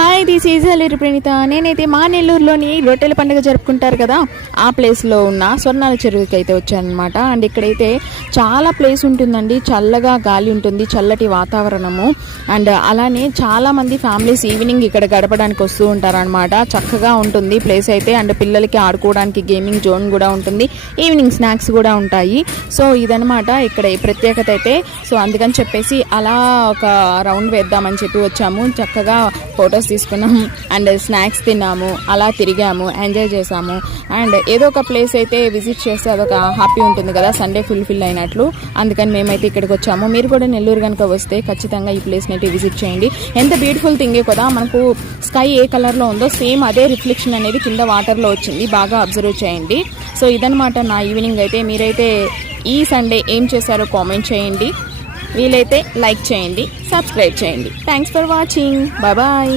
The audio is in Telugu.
Hi this is Aliru Praneetha. నేనైతే మా నెల్లూరులోని రొట్టెల పండుగ జరుపుకుంటారు కదా, ఆ ప్లేస్లో ఉన్న స్వర్ణాల చెరువుకి అయితే వచ్చానమాట. అండ్ ఇక్కడైతే చాలా ప్లేస్ ఉంటుందండి, చల్లగా గాలి ఉంటుంది, చల్లటి వాతావరణము. అండ్ అలానే చాలామంది ఫ్యామిలీస్ ఈవినింగ్ ఇక్కడ గడపడానికి వస్తూ ఉంటారనమాట. చక్కగా ఉంటుంది ప్లేస్ అయితే. అండ్ పిల్లలకి ఆడుకోవడానికి గేమింగ్ జోన్ కూడా ఉంటుంది, ఈవినింగ్ స్నాక్స్ కూడా ఉంటాయి. సో ఇదనమాట ఇక్కడ ఈ ప్రత్యేకత అయితే. సో అందుకని చెప్పేసి అలా ఒక రౌండ్ వేద్దామని చెప్పి వచ్చాము. చక్కగా ఫొటోస్ తీసుకున్నాము అండ్ స్నాక్స్ తిన్నాము, అలా తిరిగాము, ఎంజాయ్ చేసాము. అండ్ ఏదో ఒక ప్లేస్ అయితే విజిట్ చేస్తే అదొక హ్యాపీ ఉంటుంది కదా, సండే ఫుల్ఫిల్ అయినట్లు. అందుకని మేమైతే ఇక్కడికి వచ్చాము. మీరు కూడా నెల్లూరు కనుక వస్తే ఖచ్చితంగా ఈ ప్లేస్ని అయితే విజిట్ చేయండి. ఎంత బ్యూటిఫుల్ థింగే కదా, మనకు స్కై ఏ కలర్లో ఉందో సేమ్ అదే రిఫ్లెక్షన్ అనేది కింద వాటర్లో వచ్చింది. బాగా అబ్జర్వ్ చేయండి. సో ఇదనమాట నా ఈవినింగ్ అయితే. మీరైతే ఈ సండే ఏం చేశారో కామెంట్ చేయండి, వీలైతే లైక్ చేయండి, సబ్స్క్రైబ్ చేయండి. Thanks for watching. Bye bye.